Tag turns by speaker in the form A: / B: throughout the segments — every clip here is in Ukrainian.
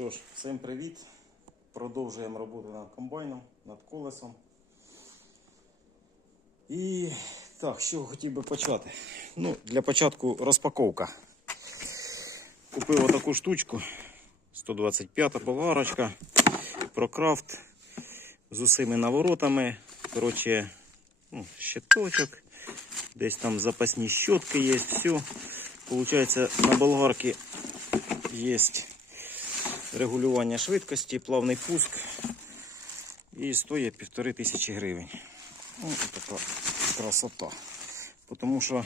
A: Що ж, всім привіт. Продовжуємо роботу над комбайном, над колесом. І так, що хотів би почати. Ну, для початку розпаковка. Купив отаку штучку. 125-та болгарочка. Прокрафт з усіми наворотами. Коротше, ну, щиточок. Десь там запасні щотки є, все. Получається, на болгарці є регулювання швидкості, плавний пуск. І стоїть півтори тисячі гривень. Ну, така красота. Тому що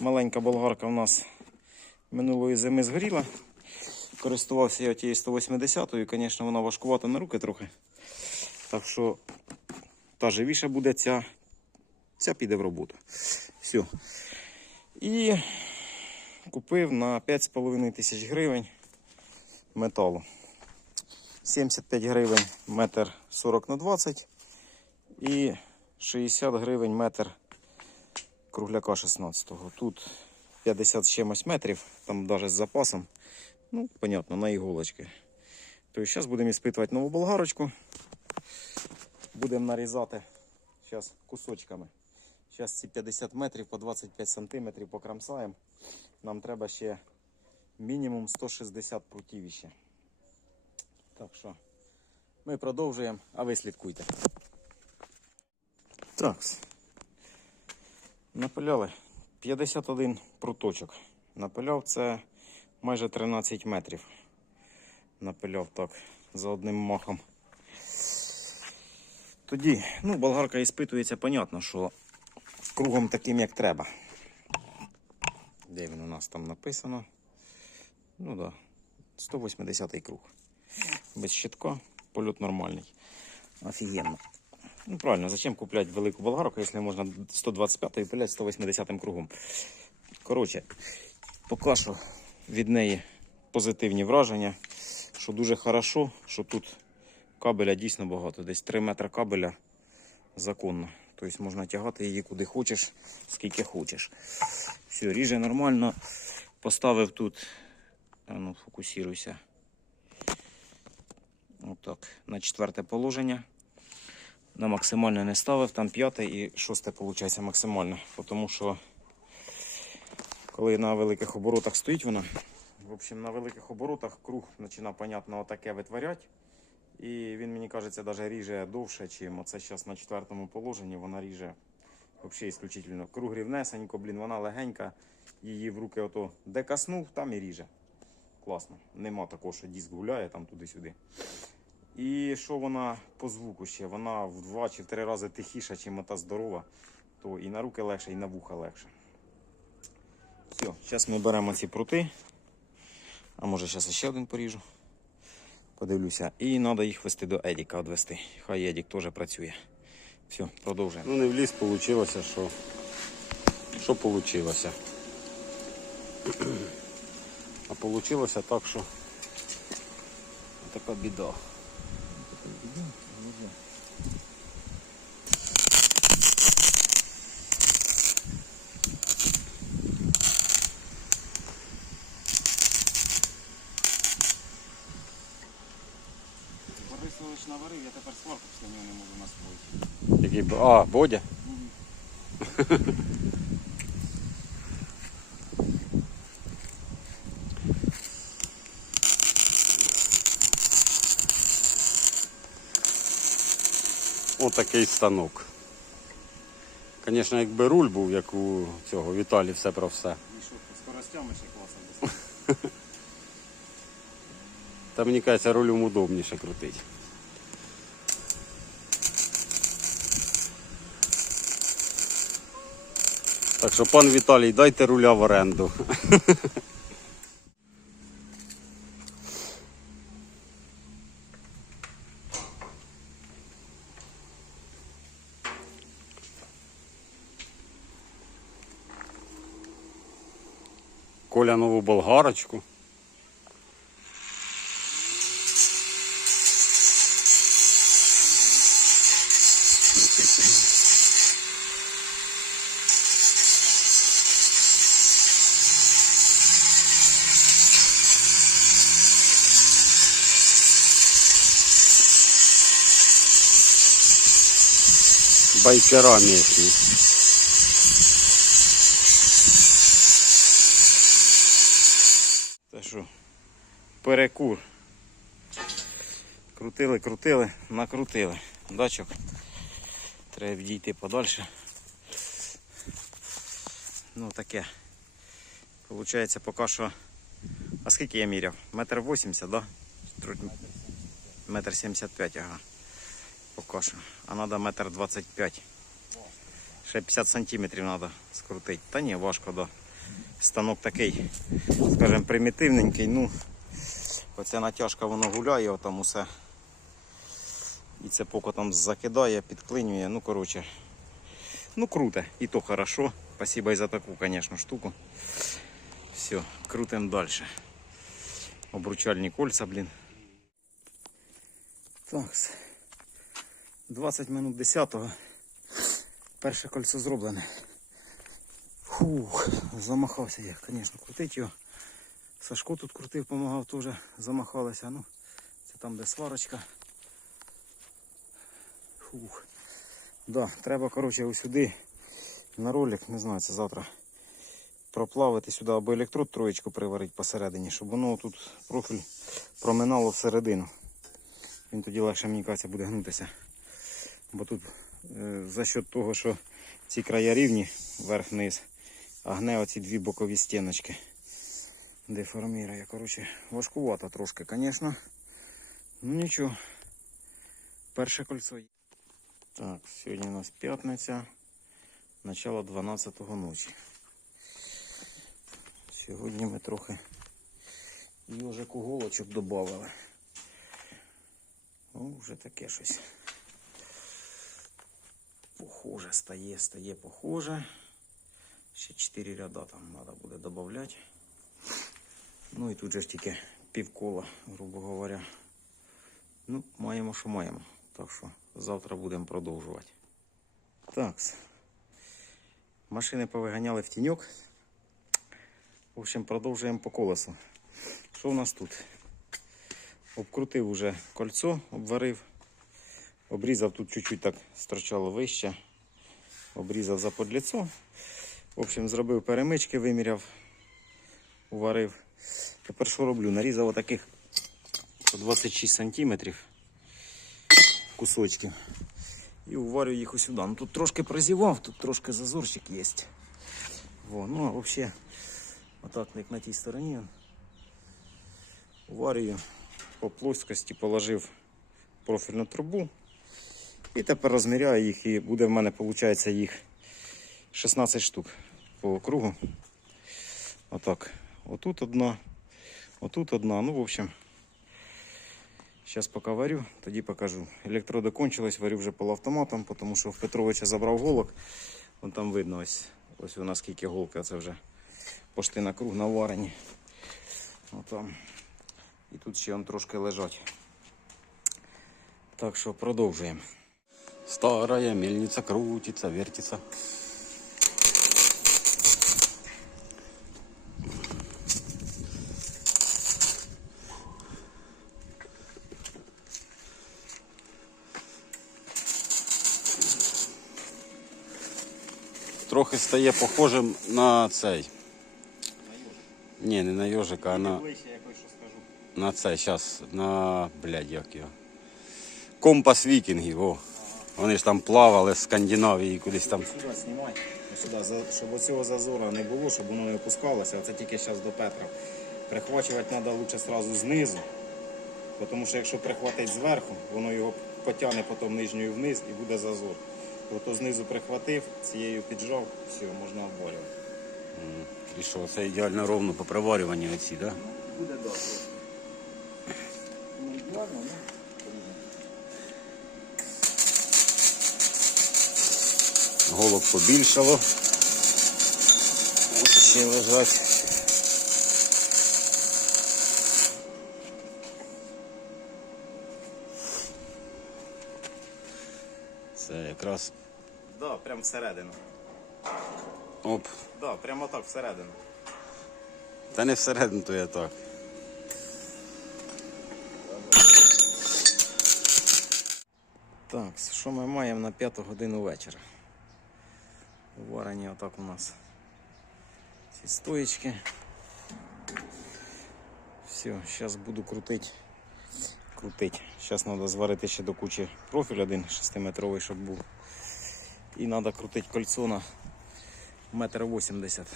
A: маленька болгарка у нас минулої зими згоріла. Користувався я тією 180-ю, звісно, вона важкувата на руки трохи. Так що та живіша буде ця, ця піде в роботу. Все. І купив на 5,5 тисяч гривень металу. 75 гривень метр 40 на 20 і 60 гривень метр кругляка 16-го. Тут 50 з чимось метрів, там навіть з запасом. Ну, понятно, на іголочки. То зараз будемо іспитувати нову болгарочку. Будемо нарізати зараз кусочками. Зараз ці 50 метрів по 25 сантиметрів покрамсаємо. Нам треба ще мінімум 160 прутів іще. Так що ми продовжуємо, а ви слідкуйте. Так. Напиляли 51 пруточок. Напиляв це майже 13 метрів. Напиляв так за одним махом. Тоді, ну, болгарка іспитується, понятно, що кругом таким, як треба. Де він у нас там написано? Ну да, 180 круг. Без щитка, польот нормальний. Офігенно. Ну правильно, зачем купляти велику болгарку, якщо можна 125 і пиляти 180 кругом. Коротше, поки що від неї позитивні враження, що дуже хорошо, що тут кабеля дійсно багато. Десь 3 метри кабеля законно. Тобто можна тягати її куди хочеш, скільки хочеш. Все, ріже нормально. Поставив тут, а ну, фокусируйся. Отак, на четверте положення. На максимальне не ставив, там п'яте і шосте виходить максимально. Тому що коли на великих оборотах стоїть вона, в общем, на великих оборотах круг починає, понятно, отаке витворяти. І він, мені кажеться, навіть ріже довше, чим оце зараз на четвертому положенні. Вона ріже взагалі ісключительно. Круг рівнесенько, блін, вона легенька. Її в руки ото де каснув, там і ріже. Класно. Нема такого, що диск гуляє там туди-сюди. І що вона по звуку ще? Вона в два чи в три рази тихіша, чим та здорова, то і на руки легше, і на вуха легше. Все, зараз ми беремо ці прути. А може зараз ще один поріжу. Подивлюся. І треба їх вести до Едіка відвести. Хай Едік теж працює. Все, продовжуємо.
B: Ну не в ліс вийшло, що. Що вийшло? А вийшло так, що
A: Така біда. Борисович наварив, я тепер сварку після нього не можу настроїти.
B: який б- А, Бодя? Отакий станок. Звісно, якби руль був, як у цього Віталі, все про все.
A: І що, скоростями ще класно.
B: Та мені кажеться, рулем удобніше крутить. Так що, пан Віталій, дайте руля в оренду. Коля нову болгарочку. Байкера
A: местные. Перекур. Крутили, крутили, накрутили. Дачок. Треба відійти подальше. Ну таке. Получається поки що. А скільки я міряв? Метр вісімдесят, да? Метр сімдесят п'ять, ага. Поки що. А треба метр двадцять п'ять. Ще 50 сантиметрів треба скрутити. Та ні, важко, да. Станок такий, скажімо, примітивненький. Ну, оця натяжка воно гуляє, отам усе. І це поки там закидає, підклинює. Ну, коротше. Ну, круто. І то хорошо. Спасибо і за таку, звісно, штуку. Все, крутим далі. Обручальні кольця, блін. Так. 20 минут 10-го. Перше кольцо зроблене. Фух, замахався я, звісно, крутить його. Сашко тут крутив, допомагав теж, замахалися. Ну, це там, де сварочка. Фух. Да, треба, коротше, ось сюди на ролик, не знаю, це завтра проплавити сюди або електрод троєчку приварити посередині, щоб воно тут профіль проминало всередину. Він тоді легше, мені кажеться, буде гнутися. Бо тут е, за счет того, що ці края рівні верх-вниз, а гне оці дві бокові стіночки. Деформірує. Коротше, важкувато трошки, звісно. Ну нічого. Перше кольцо. Так, сьогодні у нас п'ятниця, начало 12 ночі. Сьогодні ми трохи йожику голочок додали. Ну, вже таке щось. Похоже стає, стає похоже. Ще 4 ряда там треба буде додати. Ну і тут же ж тільки півкола, грубо говоря. Ну, маємо, що маємо. Так що завтра будемо продовжувати. Так. Машини повиганяли в тіньок. В общем, продовжуємо по колесу. Що у нас тут? Обкрутив уже кольцо, обварив. Обрізав тут чуть-чуть так сторчало вище. Обрізав за подліцо. В общем, зробив перемички, виміряв, уварив. Тепер що роблю? Нарізав отаких по 26 сантиметрів кусочків. І уварю їх ось сюди. Ну тут трошки прозівав, тут трошки зазорчик є. Во, ну а взагалі, отак як на тій стороні. Уварюю по плоскості, положив профільну трубу. І тепер розміряю їх і буде в мене, виходить, їх 16 штук по кругу. Отак. Отут одна, отут одна. Ну, в общем, зараз поки варю, тоді покажу. Електроди кончились, варю вже полуавтоматом, тому що в Петровича забрав голок. Вон там видно ось, ось у нас скільки голки, а це вже пошти на круг наварені. Отам. І тут ще он трошки лежать. Так що продовжуємо.
B: Старая мельница крутится, вертится. Трохи стає похожим на цей. Ні, не на йожика, а на. На це зараз, на блядь, як його. Компас вікінгів, о. Вони ж там плавали з Скандинавії кудись там.
A: Сюди знімай, сюди, щоб оцього зазора не було, щоб воно не опускалося. Оце тільки зараз до Петра. Прихвачувати треба лучше одразу знизу. Тому що якщо прихватить зверху, воно його потягне потім нижньою вниз і буде зазор. Ото знизу прихватив, цією піджав, все, можна обварювати.
B: І що, це ідеально ровно по приварюванню оці, да?
A: Буде добре. Ну, ну.
B: Голок побільшало.
A: Ось ще лежать.
B: Це якраз
A: прям всередину.
B: оп.
A: Да, прямо так всередину.
B: Та не всередину, то я так.
A: Так, що ми маємо на п'яту годину вечора? Варені отак у нас ці стоечки. Все, зараз буду крутити. Крутить. Зараз треба зварити ще до кучі профіль один 6-метровий, щоб був. І треба крутити кольцо на метр вісімдесят.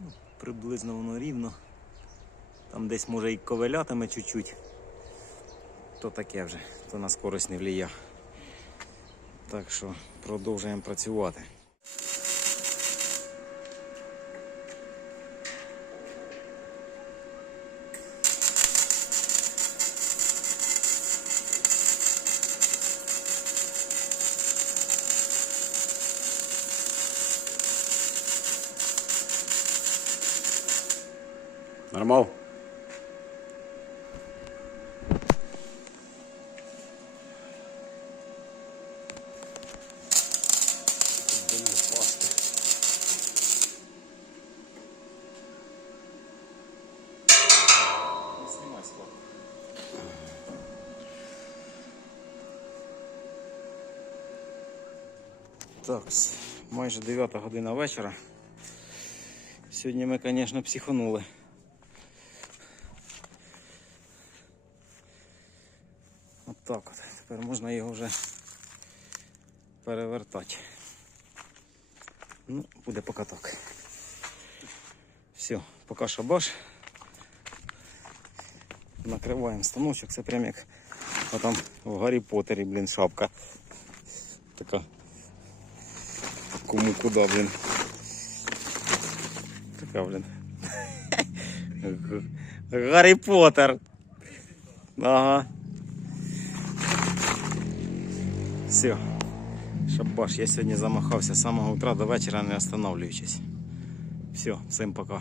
A: Ну, Приблизно воно рівно. Там десь може і ковелятиме чуть-чуть. То таке вже, то на скорость не вліє. Так що продовжуємо працювати.
B: Нормал?
A: Так, майже 9 година вечора. Сьогодні ми, звісно, психанули. От так от. Тепер можна його вже перевертати. Ну, буде поки так. Все, поки шабаш. Накриваємо станочок, це прям як там в Гаррі Поттері, блін, шапка. Така. Кому куди, блін. Така, блін. Гаррі Поттер. Ага. Все. Шабаш, я сьогодні замахався з самого утра до вечора, не останавливаючись. Все, всім пока.